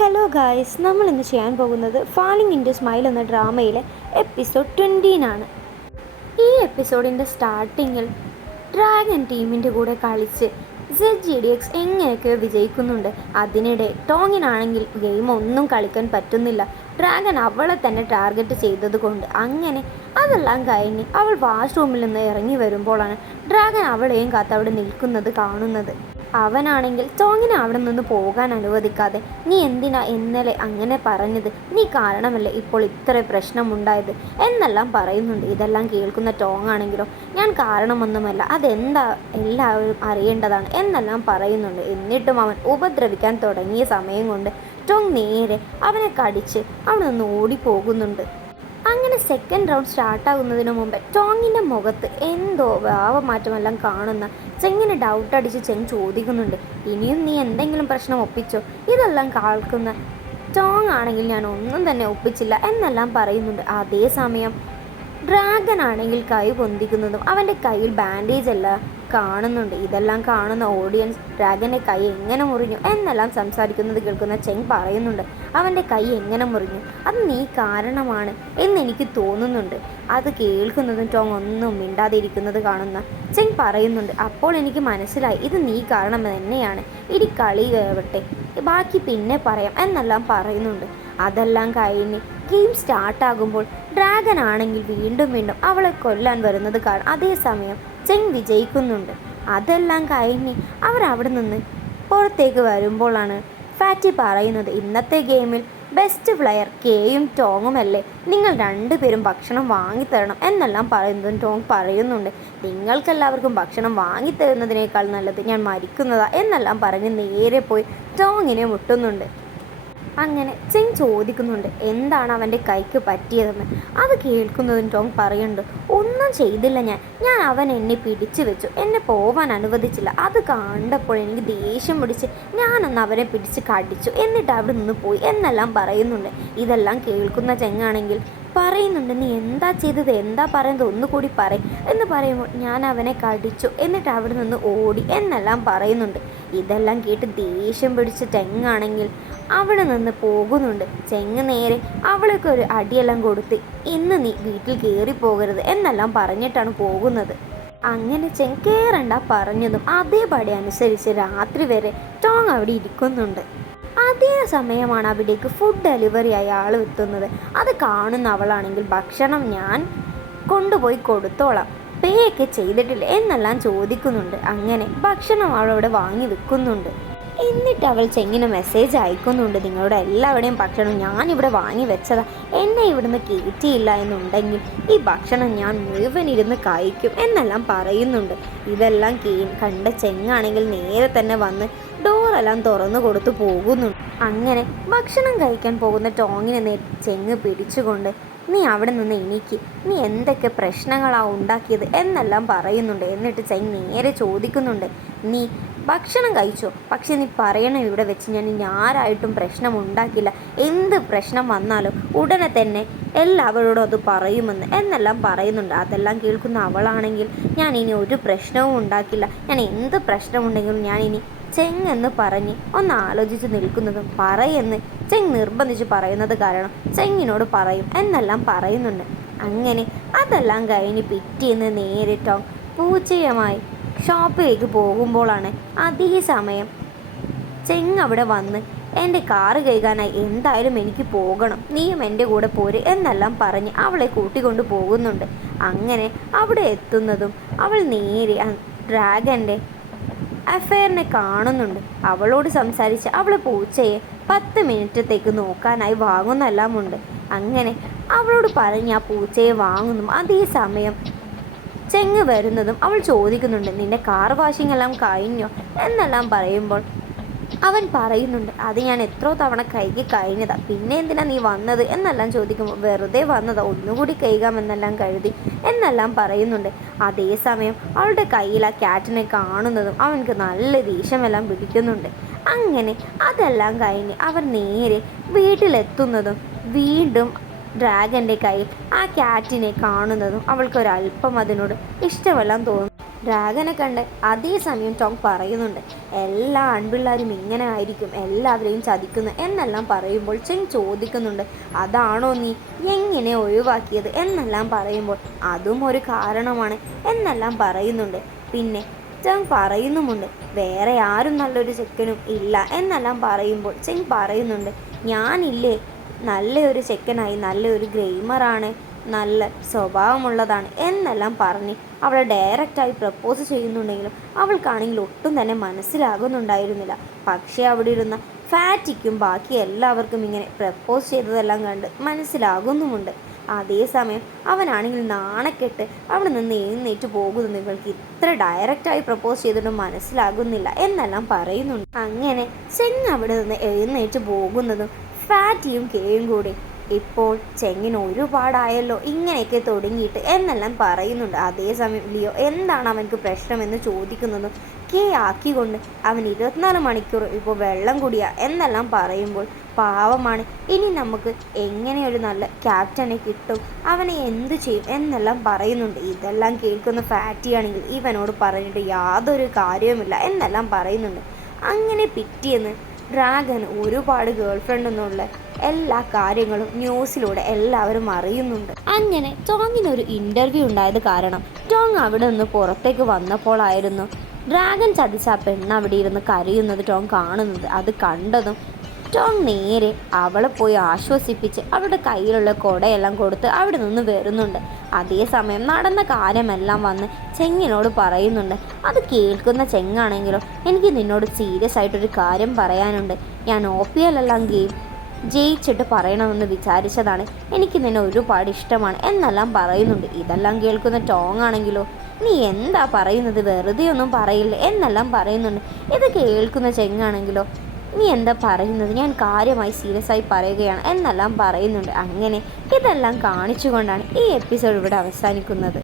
Hello guys, നമ്മൾ ഇന്ന് ചെയ്യാൻ പോകുന്നത് ഫാളിംഗ് ഇൻ ടു സ്മൈൽ എന്ന ഡ്രാമയിലെ എപ്പിസോഡ് 20 ഈ എപ്പിസോഡിൻ്റെ സ്റ്റാർട്ടിങ്ങിൽ ഡ്രാഗൺ ടീമിൻ്റെ കൂടെ കളിച്ച് ZGDX എങ്ങനെയൊക്കെയോ വിജയിക്കുന്നുണ്ട്. അതിനിടെ ടോങ്ങിനാണെങ്കിൽ ഗെയിം ഒന്നും കളിക്കാൻ പറ്റുന്നില്ല. ഡ്രാഗൺ അവളെ തന്നെ ടാർഗറ്റ് ചെയ്തതുകൊണ്ട്. അങ്ങനെ അതെല്ലാം കഴിഞ്ഞ് അവൾ വാഷ്റൂമിൽ നിന്ന് ഇറങ്ങി വരുമ്പോഴാണ് ഡ്രാഗൺ അവളെയും കാത്ത് അവിടെ നിൽക്കുന്നത് കാണുന്നത്. അവനാണെങ്കിൽ ടോങ്ങിനെ അവിടെ നിന്ന് പോകാൻ അനുവദിക്കാതെ, നീ എന്തിനാ ഇന്നലെ അങ്ങനെ പറഞ്ഞത്, നീ കാരണമല്ലേ ഇപ്പോൾ ഇത്ര പ്രശ്നമുണ്ടായത് എന്നെല്ലാം പറയുന്നുണ്ട്. ഇതെല്ലാം കേൾക്കുന്ന ടോങ് ആണെങ്കിലോ, ഞാൻ കാരണമൊന്നുമല്ല, അതെന്താ എല്ലാവരും അറിയേണ്ടതാണ് എന്നെല്ലാം പറയുന്നുണ്ട്. എന്നിട്ടും അവൻ ഉപദ്രവിക്കാൻ തുടങ്ങിയ സമയം കൊണ്ട് ടോങ് നേരെ അവനെ കടിച്ച് അവിടെ നിന്ന് ഓടിപ്പോകുന്നുണ്ട്. അങ്ങനെ സെക്കൻഡ് റൗണ്ട് സ്റ്റാർട്ടാകുന്നതിന് മുമ്പ് ടോങ്ങിൻ്റെ മുഖത്ത് എന്തോ ഭാവമാറ്റമെല്ലാം കാണുന്ന ചെങ്ങിനെ ഡൗട്ട് അടിച്ച് ചെങ് ചോദിക്കുന്നുണ്ട്, ഇനിയും നീ എന്തെങ്കിലും പ്രശ്നം ഒപ്പിച്ചോ? ഇതെല്ലാം കേൾക്കുന്ന ടോങ് ആണെങ്കിൽ ഞാൻ ഒന്നും തന്നെ ഒപ്പിച്ചില്ല എന്നെല്ലാം പറയുന്നുണ്ട്. അതേസമയം ഡ്രാഗൺ ആണെങ്കിൽ കൈ പൊന്തിക്കുന്നതും അവൻ്റെ കയ്യിൽ ബാൻഡേജ് എല്ലാം കാണുന്നുണ്ട്. ഇതെല്ലാം കാണുന്ന ഓഡിയൻസ് ഡ്രാഗൻ്റെ കൈ എങ്ങനെ മുറിഞ്ഞു എന്നെല്ലാം സംസാരിക്കുന്നത് കേൾക്കുന്ന ചെങ് പറയുന്നുണ്ട്, അവൻ്റെ കൈ എങ്ങനെ മുറിഞ്ഞു, അത് നീ കാരണമാണ് എന്നെനിക്ക് തോന്നുന്നുണ്ട്. അത് കേൾക്കുന്നതും ടോങ് ഒന്നും മിണ്ടാതിരിക്കുന്നത് കാണുന്ന ചെങ് പറയുന്നുണ്ട്, അപ്പോൾ എനിക്ക് മനസ്സിലായി, ഇത് നീ കാരണം തന്നെയാണ്, ഇനി കളി വേവട്ടെ, ബാക്കി പിന്നെ പറയാം എന്നെല്ലാം പറയുന്നുണ്ട്. അതെല്ലാം കഴിഞ്ഞ് ഗെയിം സ്റ്റാർട്ടാകുമ്പോൾ ഡ്രാഗൺ ആണെങ്കിൽ വീണ്ടും അവളെ കൊല്ലാൻ വരുന്നത് കാണും. അതേസമയം ചെങ് വിജയിക്കുന്നുണ്ട്. അതെല്ലാം കഴിഞ്ഞ് അവർ അവിടെ നിന്ന് പുറത്തേക്ക് വരുമ്പോഴാണ് ഫാറ്റി പറയുന്നത്, ഇന്നത്തെ ഗെയിമിൽ ബെസ്റ്റ് പ്ലെയർ കെയും ടോങ്ങുമല്ലേ, നിങ്ങൾ രണ്ടുപേരും ഭക്ഷണം വാങ്ങിത്തരണം എന്നെല്ലാം പറയുന്നതും ടോങ് പറയുന്നുണ്ട്, നിങ്ങൾക്കെല്ലാവർക്കും ഭക്ഷണം വാങ്ങിത്തരുന്നതിനേക്കാൾ നല്ലത് ഞാൻ മരിക്കുന്നതാ എന്നെല്ലാം പറഞ്ഞ് നേരെ പോയി ടോങ്ങിനെ മുട്ടുന്നുണ്ട്. അങ്ങനെ ചെങ് ചോദിക്കുന്നുണ്ട് എന്താണ് അവൻ്റെ കൈക്ക് പറ്റിയതെന്ന്. അത് കേൾക്കുന്നതും ടോങ് പറയുന്നുണ്ട്, ഒന്നും ചെയ്തില്ല, ഞാൻ അവൻ എന്നെ പിടിച്ചു വെച്ചു, എന്നെ പോവാൻ അനുവദിച്ചില്ല, അത് കണ്ടപ്പോൾ എനിക്ക് ദേഷ്യം പിടിച്ച് ഞാനൊന്ന് അവനെ പിടിച്ച് കടിച്ചു, എന്നിട്ട് അവിടെ നിന്ന് പോയി എന്നെല്ലാം പറയുന്നുണ്ട്. ഇതെല്ലാം കേൾക്കുന്ന ചെങ്ങാണെങ്കിൽ പറയുന്നുണ്ട്, നീ എന്താ ചെയ്തത്, എന്താ പറയുന്നത്, ഒന്നുകൂടി പറയും എന്ന് പറയുമ്പോൾ ഞാൻ അവനെ കടിച്ചു, എന്നിട്ട് അവിടെ നിന്ന് ഓടി എന്നെല്ലാം പറയുന്നുണ്ട്. ഇതെല്ലാം കേട്ട് ദേഷ്യം പിടിച്ച് ചെങ്ങാണെങ്കിൽ അവിടെ നിന്ന് പോകുന്നുണ്ട്. ചെങ്ങ് നേരെ അവൾക്ക് ഒരു അടിയെല്ലാം കൊടുത്ത്, ഇന്ന് നീ വീട്ടിൽ കയറി പോകരുത് എന്നെല്ലാം പറഞ്ഞിട്ടാണ് പോകുന്നത്. അങ്ങനെ ചെങ് കയറണ്ട പറഞ്ഞതും അതേപടി അനുസരിച്ച് രാത്രി വരെ ടോങ് അവിടെ ഇരിക്കുന്നുണ്ട്. അതേ സമയമാണ് അവിടേക്ക് ഫുഡ് ഡെലിവറി ആയി ആൾ എത്തുന്നത്. അത് കാണുന്ന അവളാണെങ്കിൽ ഭക്ഷണം ഞാൻ കൊണ്ടുപോയി കൊടുത്തോളാം, പേ ഒക്കെ ചെയ്തിട്ടില്ല എന്നെല്ലാം ചോദിക്കുന്നുണ്ട്. അങ്ങനെ ഭക്ഷണം അവളവിടെ വാങ്ങി വെക്കുന്നുണ്ട്. എന്നിട്ട് അവൾ ചെങ്ങിന് മെസ്സേജ് അയക്കുന്നുണ്ട്, നിങ്ങളുടെ എല്ലാവരുടെയും ഭക്ഷണം ഞാനിവിടെ വാങ്ങി വെച്ചതാ, എന്നെ ഇവിടുന്ന് കയറ്റിയില്ല എന്നുണ്ടെങ്കിൽ ഈ ഭക്ഷണം ഞാൻ മുഴുവൻ ഇരുന്ന് കഴിക്കും എന്നെല്ലാം പറയുന്നുണ്ട്. ഇതെല്ലാം കണ്ട ചെങ്ങാണെങ്കിൽ നേരെ തന്നെ വന്ന് ഡോറെല്ലാം തുറന്നു കൊടുത്തു പോകുന്നുണ്ട്. അങ്ങനെ ഭക്ഷണം കഴിക്കാൻ പോകുന്ന ടോങ്ങിനെ ചെങ്ങ് പിടിച്ചുകൊണ്ട്, നീ അവിടെ നിന്ന് എണീക്ക്, നീ എന്തൊക്കെ പ്രശ്നങ്ങളാണ് ഉണ്ടാക്കിയത് എന്നെല്ലാം പറയുന്നുണ്ട്. എന്നിട്ട് ചെങ് നേരെ ചോദിക്കുന്നുണ്ട്, നീ ഭക്ഷണം കഴിച്ചോ, പക്ഷെ നീ പറയണം ഇവിടെ വെച്ച് ഞാൻ ഇനി ആരായിട്ടും പ്രശ്നം ഉണ്ടാക്കില്ല, എന്ത് പ്രശ്നം വന്നാലും ഉടനെ തന്നെ എല്ലാവരോടും അത് പറയുമെന്ന് എന്നെല്ലാം പറയുന്നുണ്ട്. അതെല്ലാം കേൾക്കുന്ന അവളാണെങ്കിൽ ഞാൻ ഇനി ഒരു പ്രശ്നവും ഉണ്ടാക്കില്ല, ഞാൻ എന്ത് പ്രശ്നമുണ്ടെങ്കിലും ഞാൻ ഇനി ചെങ് എന്ന് പറഞ്ഞ് ഒന്ന് ആലോചിച്ച് നിൽക്കുന്നതും പറയെന്ന് ചെങ് നിർബന്ധിച്ച് പറയുന്നത് കാരണം ചെങ്ങിനോട് പറയും എന്നെല്ലാം പറയുന്നുണ്ട്. അങ്ങനെ അതെല്ലാം കഴിഞ്ഞ് പിറ്റേന്ന് നേരെ ടോങ് പൂച്ചയുമായി ഷോപ്പിലേക്ക് പോകുമ്പോഴാണ് അതേ സമയം ചെങ് അവിടെ വന്ന്, എൻ്റെ കാറ് കഴുകാനായി എന്തായാലും എനിക്ക് പോകണം, നീയും എൻ്റെ കൂടെ പോര് എന്നെല്ലാം പറഞ്ഞ് അവളെ കൂട്ടിക്കൊണ്ട് പോകുന്നുണ്ട്. അങ്ങനെ അവിടെ എത്തുന്നതും അവൾ നേരെ ഡ്രാഗൻ്റെ അഫെയറിനെ കാണുന്നുണ്ട്. അവളോട് സംസാരിച്ച് അവൾ പൂച്ചയെ 10 മിനിറ്റത്തേക്ക് നോക്കാനായി വാങ്ങുന്നെല്ലാം ഉണ്ട്. അങ്ങനെ അവളോട് പറഞ്ഞ് ആ പൂച്ചയെ വാങ്ങുന്നു. അതേസമയം ചെങ്ങ് വരുന്നതും അവൾ ചോദിക്കുന്നുണ്ട്, നിൻ്റെ കാർ വാഷിംഗ് എല്ലാം കഴിഞ്ഞോ എന്നെല്ലാം പറയുമ്പോൾ അവൻ പറയുന്നുണ്ട്, അത് ഞാൻ എത്രയോ തവണ കഴുകി കഴിഞ്ഞതാ, പിന്നെ എന്തിനാ നീ വന്നത് എന്നെല്ലാം ചോദിക്കുമ്പോൾ വെറുതെ വന്നതാ, ഒന്നുകൂടി കഴുകാമെന്നെല്ലാം കരുതി എന്നെല്ലാം പറയുന്നുണ്ട്. അതേസമയം അവളുടെ കയ്യിൽ ആ ക്യാറ്റിനെ കാണുന്നതും അവനക്ക് നല്ല ദേഷ്യമെല്ലാം പിടിക്കുന്നുണ്ട്. അങ്ങനെ അതെല്ലാം കഴിഞ്ഞ് അവർ നേരെ വീട്ടിലെത്തുന്നതും വീണ്ടും ഡ്രാഗൻ്റെ കയ്യിൽ ആ ക്യാറ്റിനെ കാണുന്നതും അവൾക്കൊരല്പം അതിനോട് ഇഷ്ടമെല്ലാം തോന്നും. ഡ്രാഗനെ കണ്ട് അതേസമയം ടോങ് പറയുന്നുണ്ട്, എല്ലാ ആൺപിള്ളേരും ഇങ്ങനെ ആയിരിക്കും, എല്ലാവരെയും ചതിക്കുന്നു എന്നെല്ലാം പറയുമ്പോൾ ചെങ് ചോദിക്കുന്നുണ്ട്, അതാണോ നീ എങ്ങനെ ഒഴിവാക്കിയത് എന്നെല്ലാം പറയുമ്പോൾ അതും ഒരു കാരണമാണ് എന്നെല്ലാം പറയുന്നുണ്ട്. പിന്നെ ചെങ് പറയുന്നുമുണ്ട്, വേറെ ആരും നല്ലൊരു ചെക്കനും ഇല്ല എന്നെല്ലാം പറയുമ്പോൾ ചെങ് പറയുന്നുണ്ട്, ഞാനില്ലേ നല്ലൊരു ചെക്കനായി, നല്ലൊരു ഗ്രേമറാണ്, നല്ല സ്വഭാവമുള്ളതാണ് എന്നെല്ലാം പറഞ്ഞ് അവളെ ഡയറക്റ്റായി പ്രപ്പോസ് ചെയ്യുന്നുണ്ടെങ്കിലും അവൾക്കാണെങ്കിൽ ഒട്ടും തന്നെ മനസ്സിലാകുന്നുണ്ടായിരുന്നില്ല. പക്ഷേ അവിടെ ഇരുന്ന ഫാറ്റിക്കും ബാക്കി എല്ലാവർക്കും ഇങ്ങനെ പ്രപ്പോസ് ചെയ്തതെല്ലാം കണ്ട് മനസ്സിലാകുന്നുമുണ്ട്. അതേസമയം അവനാണെങ്കിൽ നാണക്കെട്ട് അവിടെ നിന്ന് എഴുന്നേറ്റ് പോകുന്നത് ഇവൾക്ക് ഇത്ര ഡയറക്റ്റായി പ്രപ്പോസ് ചെയ്തിട്ട് മനസ്സിലാകുന്നില്ല എന്നെല്ലാം പറയുന്നുണ്ട്. അങ്ങനെ ചെങ് അവിടെ നിന്ന് എഴുന്നേറ്റ് പോകുന്നതും ഫാറ്റിയും കേയും കൂടി ഇപ്പോൾ ചെങ്ങിന് ഒരുപാടായല്ലോ ഇങ്ങനെയൊക്കെ തുടങ്ങിയിട്ട് എന്നെല്ലാം പറയുന്നുണ്ട്. അതേസമയം ലിയോ എന്താണ് അവനക്ക് പ്രശ്നമെന്ന് ചോദിക്കുന്നതും കെ ആക്കിക്കൊണ്ട് അവൻ 24 മണിക്കൂർ ഇപ്പോൾ വെള്ളം കുടിയാ എന്നെല്ലാം പറയുമ്പോൾ പാവമാണ്, ഇനി നമുക്ക് എങ്ങനെ ഒരു നല്ല ക്യാപ്റ്റനെ കിട്ടും, അവനെ എന്ത് ചെയ്യും എന്നെല്ലാം പറയുന്നുണ്ട്. ഇതെല്ലാം കേൾക്കുന്ന ഫാറ്റിയാണെങ്കിൽ ഇവനോട് പറഞ്ഞിട്ട് യാതൊരു കാര്യവുമില്ല എന്നെല്ലാം പറയുന്നുണ്ട്. അങ്ങനെ പിറ്റേന്ന് ഡ്രാഗൻ ഒരുപാട് ഗേൾ ഫ്രണ്ട് എന്നുള്ള എല്ലാ കാര്യങ്ങളും ന്യൂസിലൂടെ എല്ലാവരും അറിയുന്നുണ്ട്. അങ്ങനെ ടോങ്ങിനൊരു ഇൻ്റർവ്യൂ ഉണ്ടായത് കാരണം ടോങ് അവിടെ നിന്ന് പുറത്തേക്ക് വന്നപ്പോഴായിരുന്നു ഡ്രാഗൻ ചതിച്ച ആ പെണ്ണ് അവിടെ ഇരുന്ന് കരയുന്നത് ടോങ് കാണുന്നത്. അത് കണ്ടതും ടോങ് നേരെ അവളെ പോയി ആശ്വസിപ്പിച്ച് അവളുടെ കയ്യിലുള്ള കുടയെല്ലാം കൊടുത്ത് അവിടെ നിന്ന് വരുന്നുണ്ട്. അതേസമയം നടന്ന കാര്യമെല്ലാം വന്ന് ചെങ്ങിനോട് പറയുന്നുണ്ട്. അത് കേൾക്കുന്ന ചെങ്ങാണെങ്കിലോ, എനിക്ക് നിന്നോട് സീരിയസ് ആയിട്ടൊരു കാര്യം പറയാനുണ്ട്, ഞാൻ OPL എല്ലാം ഗെയിം ജയിച്ചിട്ട് പറയണമെന്ന് വിചാരിച്ചതാണ്, എനിക്ക് നിന്നെ ഒരുപാട് ഇഷ്ടമാണ് എന്നെല്ലാം പറയുന്നുണ്ട്. ഇതെല്ലാം കേൾക്കുന്ന ടോങ് ആണെങ്കിലോ, നീ എന്താ പറയുന്നത്, വെറുതെ ഒന്നും പറയില്ല എന്നെല്ലാം പറയുന്നുണ്ട്. ഇത് കേൾക്കുന്ന ചെങ്ങാണെങ്കിലോ, നീ എന്താ പറയുന്നത്, ഞാൻ കാര്യമായി സീരിയസ് ആയി പറയുകയാണ് എന്നെല്ലാം പറയുന്നുണ്ട്. അങ്ങനെ ഇതെല്ലാം കാണിച്ചുകൊണ്ടാണ് ഈ എപ്പിസോഡ് ഇവിടെ അവസാനിക്കുന്നത്.